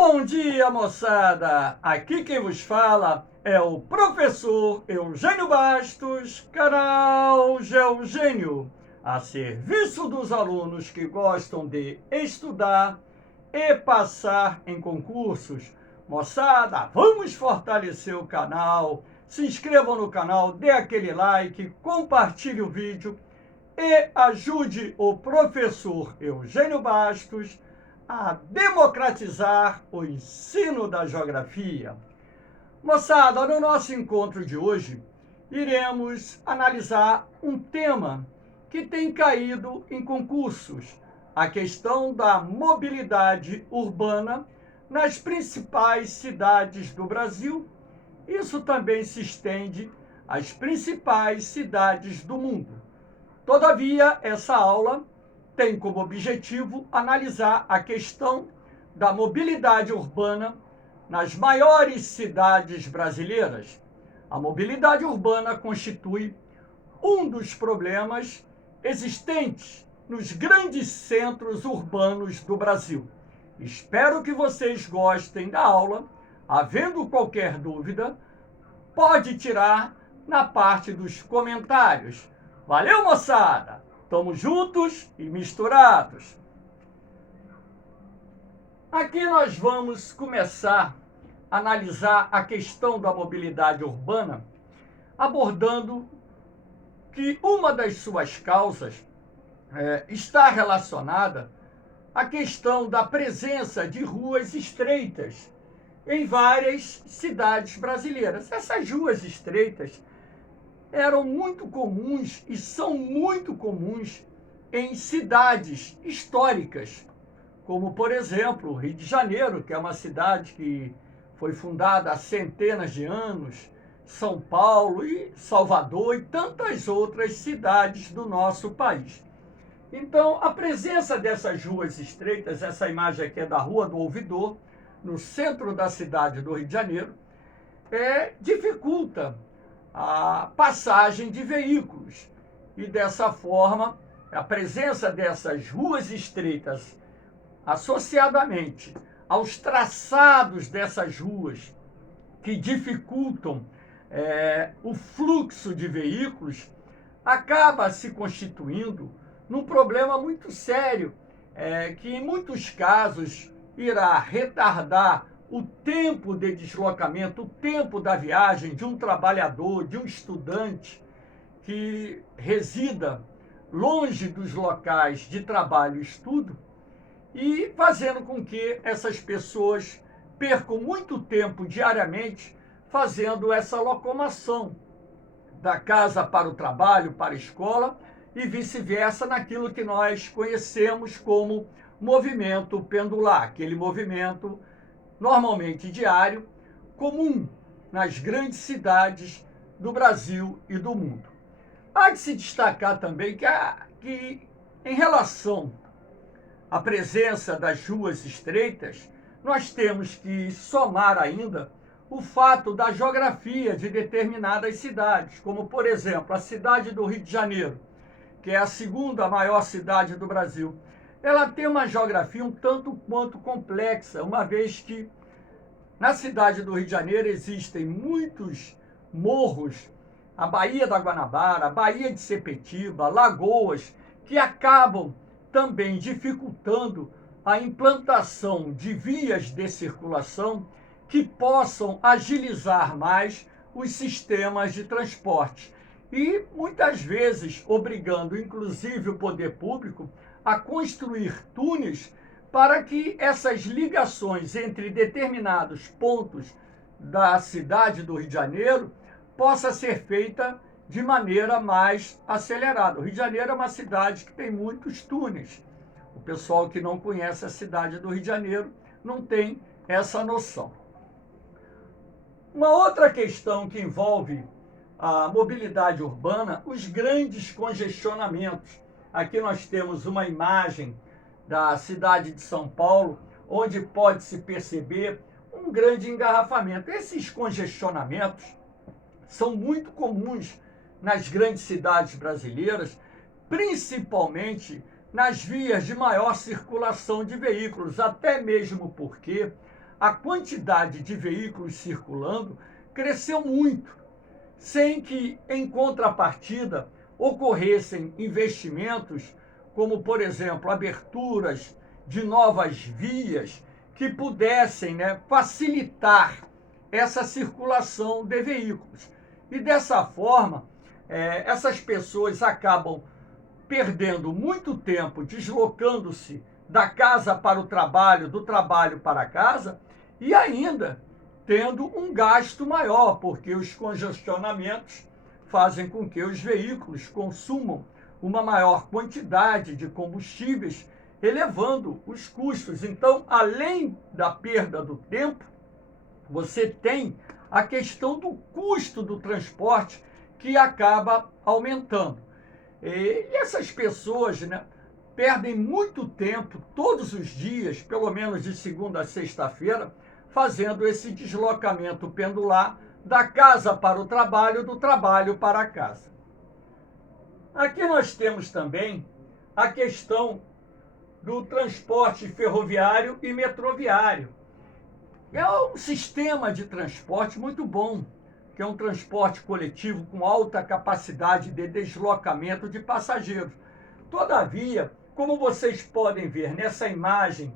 Bom dia, moçada! Aqui quem vos fala é o professor Eugênio Bastos, canal Geugênio, a serviço dos alunos que gostam de estudar e passar em concursos. Moçada, vamos fortalecer o canal, se inscrevam no canal, dê aquele like, compartilhe o vídeo e ajude o professor Eugênio Bastos a democratizar o ensino da geografia. Moçada, no nosso encontro de hoje, iremos analisar um tema que tem caído em concursos, a questão da mobilidade urbana nas principais cidades do Brasil. Isso também se estende às principais cidades do mundo. Todavia, essa aula tem como objetivo analisar a questão da mobilidade urbana nas maiores cidades brasileiras. A mobilidade urbana constitui um dos problemas existentes nos grandes centros urbanos do Brasil. Espero que vocês gostem da aula. Havendo qualquer dúvida, pode tirar na parte dos comentários. Valeu, moçada! Tamo juntos e misturados. Aqui nós vamos começar a analisar a questão da mobilidade urbana, abordando que uma das suas causas está relacionada à questão da presença de ruas estreitas em várias cidades brasileiras. Essas ruas estreitas eram muito comuns e são muito comuns em cidades históricas, como, por exemplo, Rio de Janeiro, que é uma cidade que foi fundada há centenas de anos, São Paulo e Salvador e tantas outras cidades do nosso país. Então, a presença dessas ruas estreitas, essa imagem aqui é da Rua do Ouvidor, no centro da cidade do Rio de Janeiro, dificulta a passagem de veículos. E dessa forma, a presença dessas ruas estreitas, associadamente aos traçados dessas ruas, que dificultam o fluxo de veículos, acaba se constituindo num problema muito sério, que em muitos casos irá retardar o tempo de deslocamento, o tempo da viagem de um trabalhador, de um estudante que resida longe dos locais de trabalho e estudo, e fazendo com que essas pessoas percam muito tempo diariamente fazendo essa locomoção da casa para o trabalho, para a escola e vice-versa, naquilo que nós conhecemos como movimento pendular, aquele movimento normalmente diário, comum nas grandes cidades do Brasil e do mundo. Há de se destacar também que em relação à presença das ruas estreitas, nós temos que somar ainda o fato da geografia de determinadas cidades, como, por exemplo, a cidade do Rio de Janeiro, que é a segunda maior cidade do Brasil. Ela tem uma geografia um tanto quanto complexa, uma vez que na cidade do Rio de Janeiro existem muitos morros, a Baía da Guanabara, a Baía de Sepetiba, lagoas, que acabam também dificultando a implantação de vias de circulação que possam agilizar mais os sistemas de transporte. E muitas vezes obrigando, inclusive, o poder público a construir túneis para que essas ligações entre determinados pontos da cidade do Rio de Janeiro possa ser feita de maneira mais acelerada. O Rio de Janeiro é uma cidade que tem muitos túneis. O pessoal que não conhece a cidade do Rio de Janeiro não tem essa noção. Uma outra questão que envolve a mobilidade urbana, os grandes congestionamentos. Aqui nós temos uma imagem da cidade de São Paulo, onde pode-se perceber um grande engarrafamento. Esses congestionamentos são muito comuns nas grandes cidades brasileiras, principalmente nas vias de maior circulação de veículos, até mesmo porque a quantidade de veículos circulando cresceu muito, sem que, em contrapartida, ocorressem investimentos como, por exemplo, aberturas de novas vias que pudessem, facilitar essa circulação de veículos. E dessa forma, essas pessoas acabam perdendo muito tempo deslocando-se da casa para o trabalho, do trabalho para casa, e ainda tendo um gasto maior, porque os congestionamentos fazem com que os veículos consumam uma maior quantidade de combustíveis, elevando os custos. Então, além da perda do tempo, você tem a questão do custo do transporte que acaba aumentando. E essas pessoas, perdem muito tempo todos os dias, pelo menos de segunda a sexta-feira, fazendo esse deslocamento pendular da casa para o trabalho, do trabalho para a casa. Aqui nós temos também a questão do transporte ferroviário e metroviário. É um sistema de transporte muito bom, que é um transporte coletivo com alta capacidade de deslocamento de passageiros. Todavia, como vocês podem ver nessa imagem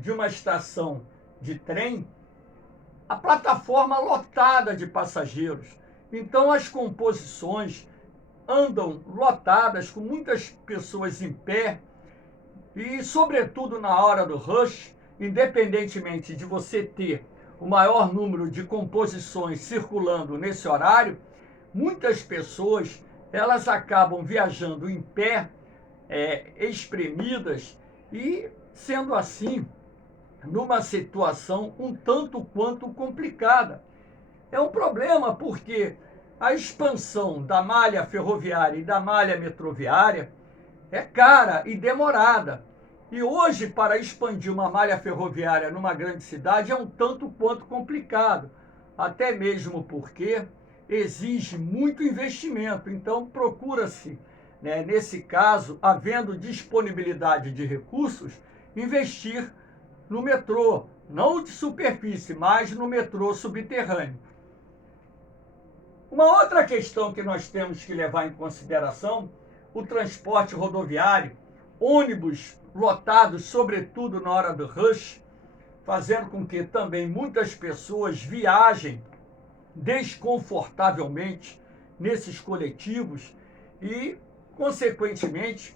de uma estação de trem, a plataforma lotada de passageiros. Então, as composições andam lotadas, com muitas pessoas em pé, e, sobretudo, na hora do rush, independentemente de você ter o maior número de composições circulando nesse horário, muitas pessoas elas acabam viajando em pé, espremidas, e, sendo assim, numa situação um tanto quanto complicada. É um problema porque a expansão da malha ferroviária e da malha metroviária é cara e demorada. E hoje, para expandir uma malha ferroviária numa grande cidade é um tanto quanto complicado, até mesmo porque exige muito investimento. Então, procura-se, nesse caso, havendo disponibilidade de recursos, investir no metrô, não de superfície, mas no metrô subterrâneo. Uma outra questão que nós temos que levar em consideração, o transporte rodoviário, ônibus lotados, sobretudo na hora do rush, fazendo com que também muitas pessoas viajem desconfortavelmente nesses coletivos e, consequentemente,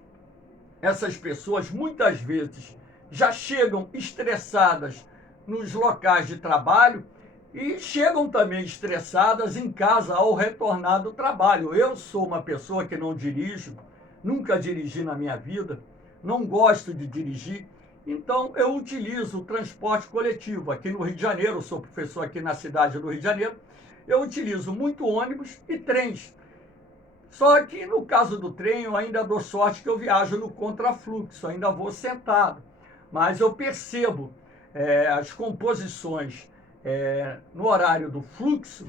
essas pessoas muitas vezes já chegam estressadas nos locais de trabalho e chegam também estressadas em casa ao retornar do trabalho. Eu sou uma pessoa que não dirijo, nunca dirigi na minha vida, não gosto de dirigir, então eu utilizo o transporte coletivo. Aqui no Rio de Janeiro, eu sou professor aqui na cidade do Rio de Janeiro, eu utilizo muito ônibus e trens. Só que no caso do trem, eu ainda dou sorte que eu viajo no contrafluxo, ainda vou sentado. Mas eu percebo as composições no horário do fluxo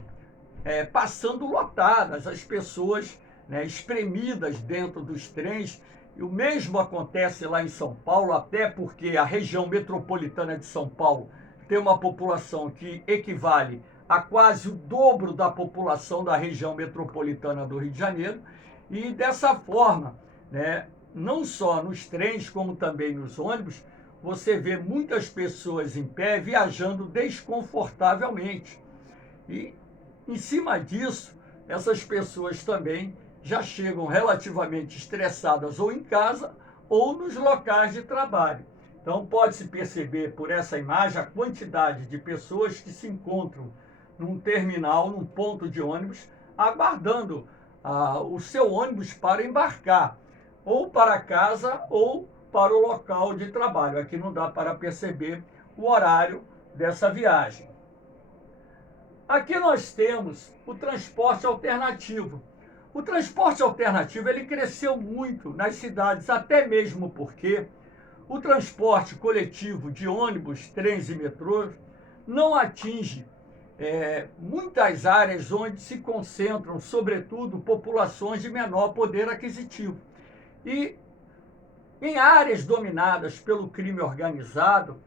passando lotadas, as pessoas espremidas dentro dos trens. E o mesmo acontece lá em São Paulo, até porque a região metropolitana de São Paulo tem uma população que equivale a quase o dobro da população da região metropolitana do Rio de Janeiro. E dessa forma, não só nos trens, como também nos ônibus, você vê muitas pessoas em pé viajando desconfortavelmente. E, em cima disso, essas pessoas também já chegam relativamente estressadas ou em casa ou nos locais de trabalho. Então, pode-se perceber por essa imagem a quantidade de pessoas que se encontram num terminal, num ponto de ônibus, aguardando o seu ônibus para embarcar, ou para casa ou para o local de trabalho. Aqui não dá para perceber o horário dessa viagem. Aqui nós temos o transporte alternativo. O transporte alternativo ele cresceu muito nas cidades, até mesmo porque o transporte coletivo de ônibus, trens e metrôs não atinge muitas áreas onde se concentram, sobretudo, populações de menor poder aquisitivo. E em áreas dominadas pelo crime organizado,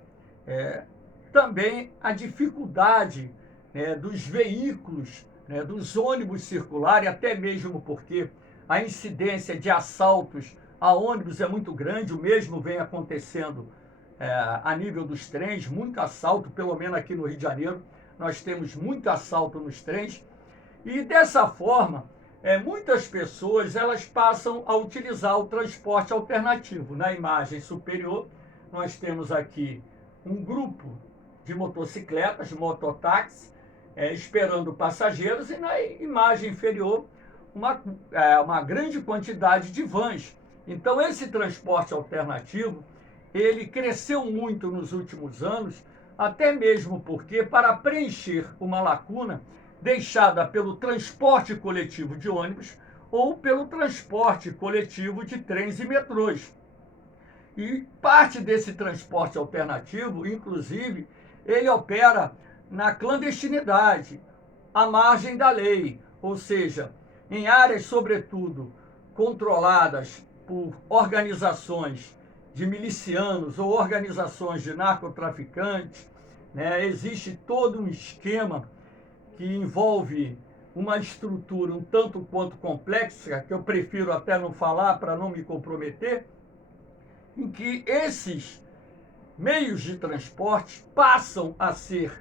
também a dificuldade, né, dos veículos, né, dos ônibus circularem, até mesmo porque a incidência de assaltos a ônibus é muito grande, o mesmo vem acontecendo a nível dos trens, muito assalto, pelo menos aqui no Rio de Janeiro, nós temos muito assalto nos trens, e dessa forma, muitas pessoas elas passam a utilizar o transporte alternativo. Na imagem superior, nós temos aqui um grupo de motocicletas, mototáxi, esperando passageiros, e na imagem inferior, uma grande quantidade de vans. Então, esse transporte alternativo, ele cresceu muito nos últimos anos, até mesmo porque, para preencher uma lacuna deixada pelo transporte coletivo de ônibus ou pelo transporte coletivo de trens e metrôs. E parte desse transporte alternativo, inclusive, ele opera na clandestinidade, à margem da lei, ou seja, em áreas, sobretudo, controladas por organizações de milicianos ou organizações de narcotraficantes, né? Existe todo um esquema que envolve uma estrutura um tanto quanto complexa, que eu prefiro até não falar para não me comprometer, em que esses meios de transporte passam a ser,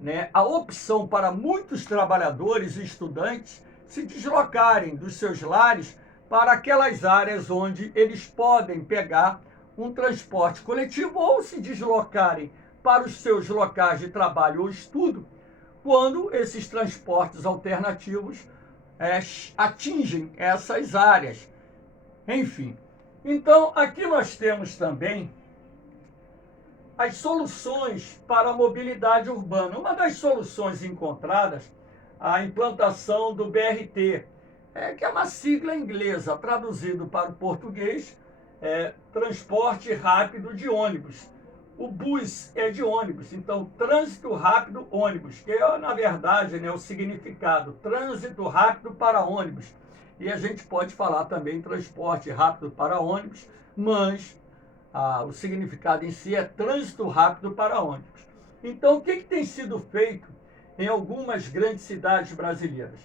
né, a opção para muitos trabalhadores e estudantes se deslocarem dos seus lares para aquelas áreas onde eles podem pegar um transporte coletivo ou se deslocarem para os seus locais de trabalho ou estudo, quando esses transportes alternativos atingem essas áreas. Enfim, então aqui nós temos também as soluções para a mobilidade urbana. Uma das soluções encontradas, a implantação do BRT, que é uma sigla inglesa, traduzido para o português, transporte rápido de ônibus. O bus é de ônibus, então trânsito rápido ônibus, que é, na verdade, né, o significado, trânsito rápido para ônibus. E a gente pode falar também transporte rápido para ônibus, mas o significado em si é trânsito rápido para ônibus. Então, o que tem sido feito em algumas grandes cidades brasileiras?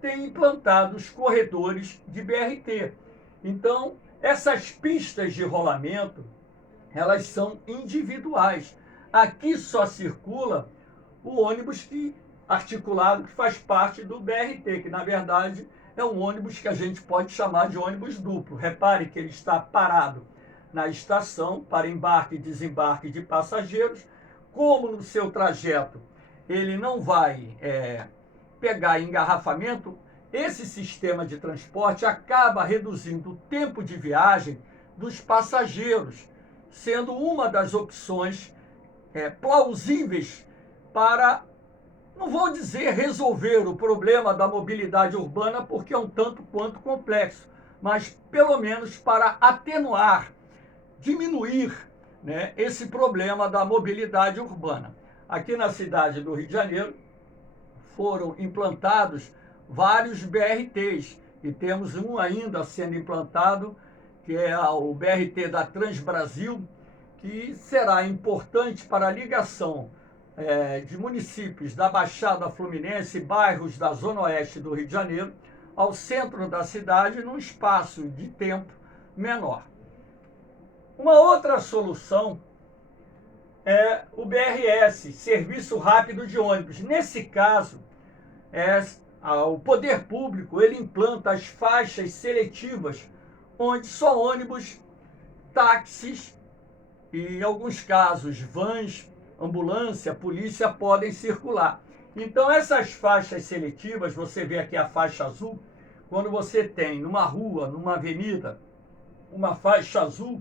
Tem implantado os corredores de BRT. Então, essas pistas de rolamento, elas são individuais. Aqui só circula o ônibus articulado que faz parte do BRT, que na verdade é um ônibus que a gente pode chamar de ônibus duplo. Repare que ele está parado na estação para embarque e desembarque de passageiros. Como no seu trajeto ele não vai pegar engarrafamento, esse sistema de transporte acaba reduzindo o tempo de viagem dos passageiros, sendo uma das opções plausíveis para, não vou dizer resolver o problema da mobilidade urbana, porque é um tanto quanto complexo, mas pelo menos para atenuar, diminuir, né, esse problema da mobilidade urbana. Aqui na cidade do Rio de Janeiro foram implantados vários BRTs e temos um ainda sendo implantado, que é o BRT da Transbrasil, que será importante para a ligação de municípios da Baixada Fluminense, bairros da Zona Oeste do Rio de Janeiro, ao centro da cidade, num espaço de tempo menor. Uma outra solução é o BRS, Serviço Rápido de Ônibus. Nesse caso, o poder público ele implanta as faixas seletivas, onde só ônibus, táxis e, em alguns casos, vans, ambulância, polícia podem circular. Então, essas faixas seletivas, você vê aqui a faixa azul, quando você tem numa rua, numa avenida, uma faixa azul,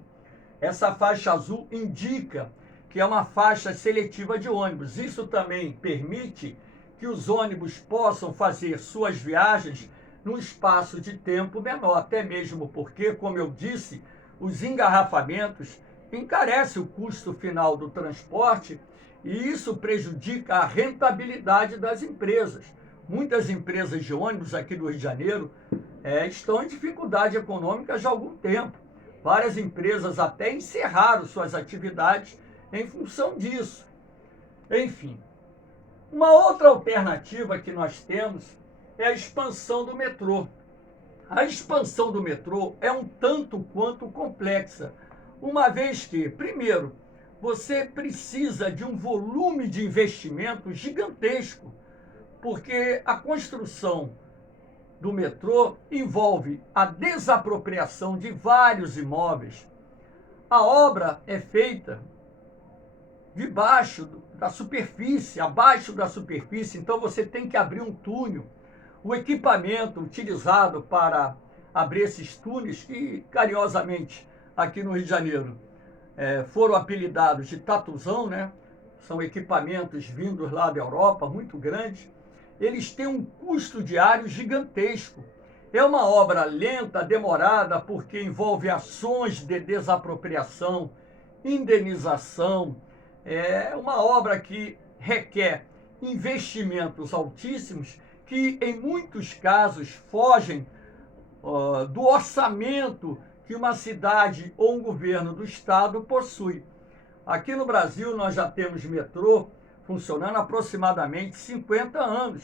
essa faixa azul indica que é uma faixa seletiva de ônibus. Isso também permite que os ônibus possam fazer suas viagens num espaço de tempo menor, até mesmo porque, como eu disse, os engarrafamentos encarecem o custo final do transporte e isso prejudica a rentabilidade das empresas. Muitas empresas de ônibus aqui do Rio de Janeiro estão em dificuldade econômica já há algum tempo. Várias empresas até encerraram suas atividades em função disso. Enfim, uma outra alternativa que nós temos é a expansão do metrô. A expansão do metrô é um tanto quanto complexa, uma vez que, primeiro, você precisa de um volume de investimento gigantesco, porque a construção do metrô envolve a desapropriação de vários imóveis. A obra é feita debaixo da superfície, abaixo da superfície, então você tem que abrir um túnel. O equipamento utilizado para abrir esses túneis, que carinhosamente aqui no Rio de Janeiro foram apelidados de tatuzão, né? São equipamentos vindos lá da Europa, muito grandes. Eles têm um custo diário gigantesco. É uma obra lenta, demorada, porque envolve ações de desapropriação, indenização. É uma obra que requer investimentos altíssimos que, em muitos casos, fogem do orçamento que uma cidade ou um governo do estado possui. Aqui no Brasil, nós já temos metrô funcionando há aproximadamente 50 anos,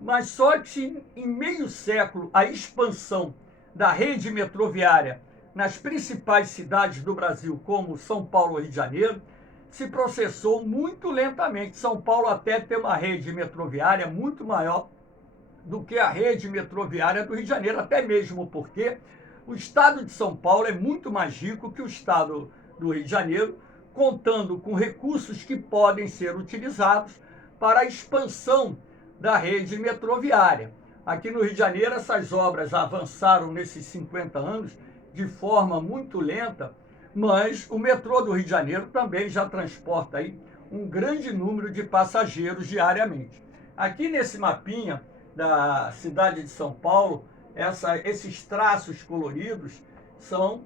mas só que em meio século a expansão da rede metroviária nas principais cidades do Brasil, como São Paulo e Rio de Janeiro, se processou muito lentamente. São Paulo até tem uma rede metroviária muito maior do que a rede metroviária do Rio de Janeiro, até mesmo porque o estado de São Paulo é muito mais rico que o estado do Rio de Janeiro, contando com recursos que podem ser utilizados para a expansão da rede metroviária. Aqui no Rio de Janeiro, essas obras avançaram nesses 50 anos de forma muito lenta, mas o metrô do Rio de Janeiro também já transporta aí um grande número de passageiros diariamente. Aqui nesse mapinha da cidade de São Paulo, esses traços coloridos são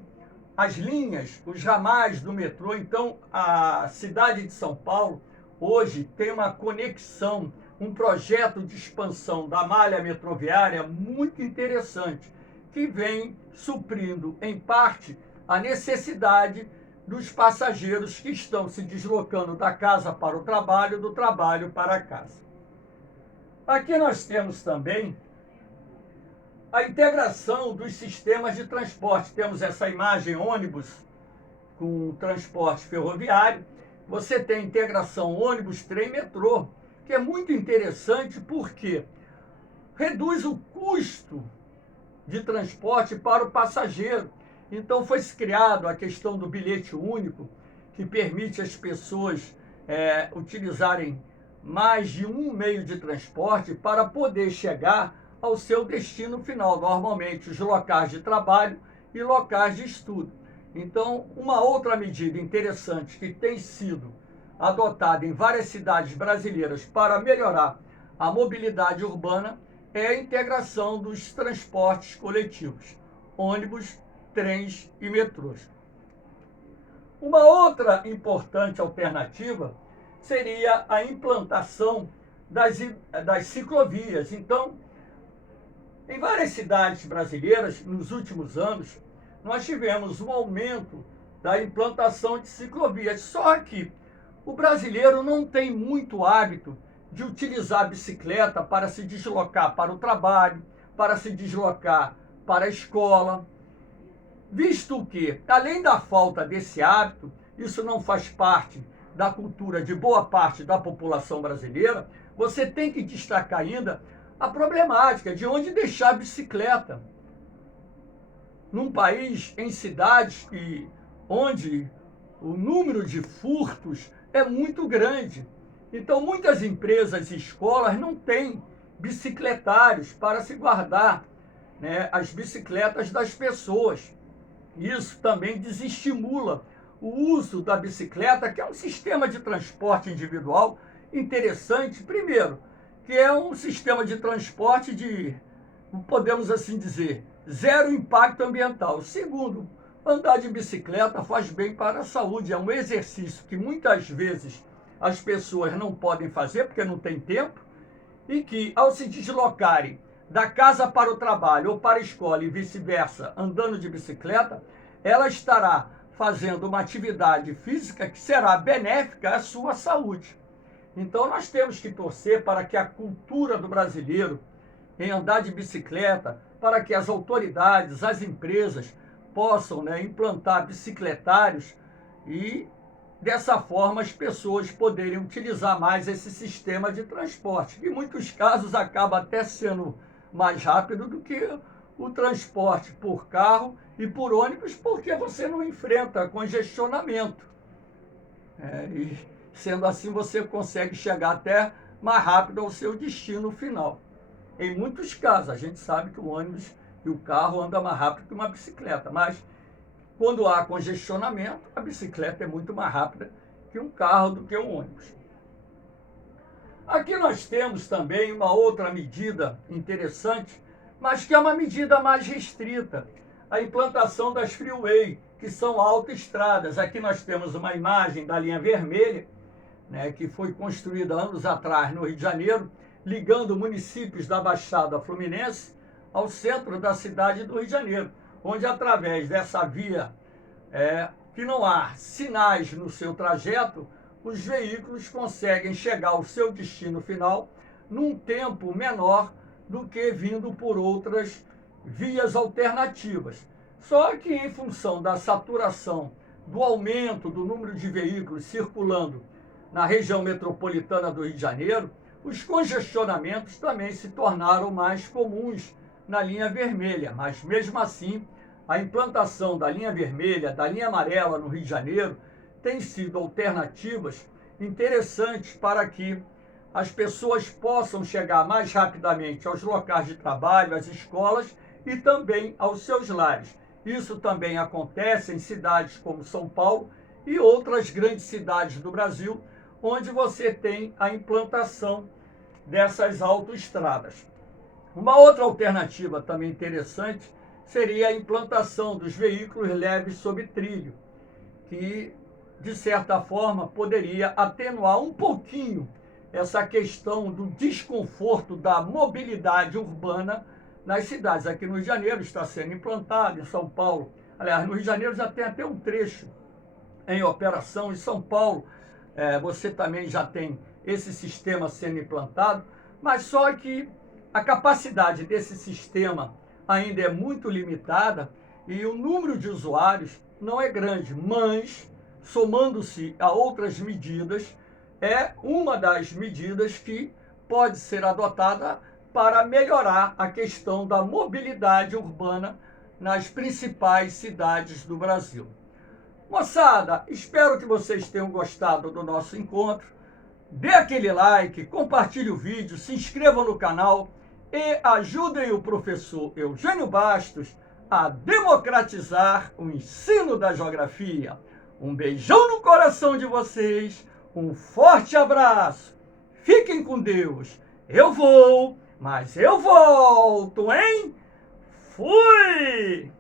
as linhas, os ramais do metrô. Então, a cidade de São Paulo hoje tem uma conexão, um projeto de expansão da malha metroviária muito interessante, que vem suprindo, em parte, a necessidade dos passageiros que estão se deslocando da casa para o trabalho, do trabalho para a casa. Aqui nós temos também a integração dos sistemas de transporte. Temos essa imagem ônibus com transporte ferroviário. Você tem a integração ônibus, trem, metrô, que é muito interessante porque reduz o custo de transporte para o passageiro. Então foi criado a questão do bilhete único, que permite às pessoas utilizarem mais de um meio de transporte para poder chegar ao seu destino final, normalmente os locais de trabalho e locais de estudo. Então, uma outra medida interessante que tem sido adotada em várias cidades brasileiras para melhorar a mobilidade urbana é a integração dos transportes coletivos, ônibus, trens e metrôs. Uma outra importante alternativa seria a implantação das ciclovias. Então, em várias cidades brasileiras, nos últimos anos, nós tivemos um aumento da implantação de ciclovias. Só que o brasileiro não tem muito hábito de utilizar a bicicleta para se deslocar para o trabalho, para se deslocar para a escola, visto que, além da falta desse hábito, isso não faz parte da cultura de boa parte da população brasileira, você tem que destacar ainda a problemática de onde deixar a bicicleta. Num país, em cidades onde o número de furtos é muito grande. Então, muitas empresas e escolas não têm bicicletários para se guardar, né, as bicicletas das pessoas. Isso também desestimula o uso da bicicleta, que é um sistema de transporte individual interessante. Primeiro, que é um sistema de transporte podemos assim dizer, zero impacto ambiental. Segundo, andar de bicicleta faz bem para a saúde. É um exercício que muitas vezes as pessoas não podem fazer porque não tem tempo, e que, ao se deslocarem da casa para o trabalho ou para a escola e vice-versa, andando de bicicleta, ela estará fazendo uma atividade física que será benéfica à sua saúde. Então nós temos que torcer para que a cultura do brasileiro em andar de bicicleta, para que as autoridades, as empresas possam, né, implantar bicicletários e dessa forma as pessoas poderem utilizar mais esse sistema de transporte, que em muitos casos acaba até sendo mais rápido do que o transporte por carro e por ônibus, porque você não enfrenta congestionamento. E sendo assim, você consegue chegar até mais rápido ao seu destino final. Em muitos casos, a gente sabe que o ônibus e o carro andam mais rápido que uma bicicleta, mas quando há congestionamento, a bicicleta é muito mais rápida que um carro do que um ônibus. Aqui nós temos também uma outra medida interessante, mas que é uma medida mais restrita, a implantação das freeway, que são autoestradas. Aqui nós temos uma imagem da linha vermelha, né, que foi construída anos atrás no Rio de Janeiro, ligando municípios da Baixada Fluminense ao centro da cidade do Rio de Janeiro, onde através dessa via que não há sinais no seu trajeto, os veículos conseguem chegar ao seu destino final num tempo menor do que vindo por outras vias alternativas. Só que em função da saturação, do aumento do número de veículos circulando na região metropolitana do Rio de Janeiro, os congestionamentos também se tornaram mais comuns na linha vermelha, mas mesmo assim, a implantação da linha vermelha, da linha amarela no Rio de Janeiro, tem sido alternativas interessantes para que as pessoas possam chegar mais rapidamente aos locais de trabalho, às escolas e também aos seus lares. Isso também acontece em cidades como São Paulo e outras grandes cidades do Brasil, onde você tem a implantação dessas autoestradas. Uma outra alternativa também interessante seria a implantação dos veículos leves sob trilho, que, de certa forma, poderia atenuar um pouquinho essa questão do desconforto da mobilidade urbana nas cidades. Aqui no Rio de Janeiro está sendo implantado, em São Paulo. Aliás, no Rio de Janeiro já tem até um trecho em operação. Em São Paulo, você também já tem esse sistema sendo implantado, mas só que a capacidade desse sistema ainda é muito limitada e o número de usuários não é grande, mas, somando-se a outras medidas, é uma das medidas que pode ser adotada para melhorar a questão da mobilidade urbana nas principais cidades do Brasil. Moçada, espero que vocês tenham gostado do nosso encontro. Dê aquele like, compartilhe o vídeo, se inscrevam no canal e ajudem o professor Eugênio Bastos a democratizar o ensino da geografia. Um beijão no coração de vocês, um forte abraço, fiquem com Deus. Eu vou, mas eu volto, hein? Fui!